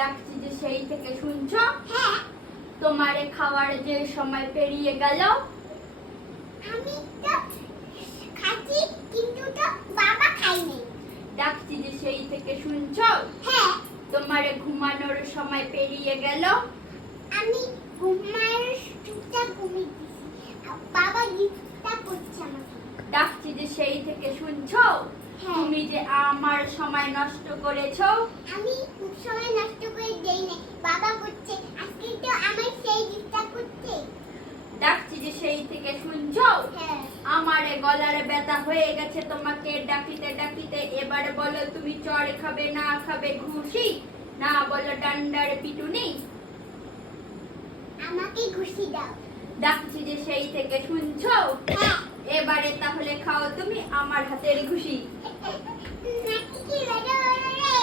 ডাকছি যে সেই থেকে শুনছো? হ্যাঁ। তোমারে খাওয়ার যে সময় পেরিয়ে গেল। আমি তো খাচ্ছি কিন্তু তো বাবা খায়নি। ডাকছি যে সেই থেকে শুনছো? হ্যাঁ। তোমারে ঘুমানোর সময় পেরিয়ে গেল। আমি ঘুমানোর চুপচাপ ঘুমিয়ে দিছি। বাবা ডিস্টার্ব করছে আমাকে। ডাকছি যে সেই থেকে শুনছো? হ্যাঁ। তুমি যে আমার সময় নষ্ট করেছো। আমি খুব সময় নষ্ট করে দেই না, বাবা করছে। আজকে তো আমার সেই ডিস্টার্ব করছে। ডাকছি যে সেই থেকে শুনছো? হ্যাঁ। আমারে গলার ব্যথা হয়ে গেছে তোমাকে ডাকিতে ডাকিতে। এবারে বলো তুমি চড় খাবে না খাবে ঘুষি, না বলো ডান্ডার পিটুনি? আমাকে ঘুষি দাও। ডাকছি যে সেই থেকে শুনছো? হ্যাঁ। এবারে তাহলে খাও তুমি আমার হাতের ঘুষি। নাকি কি বেরো রে।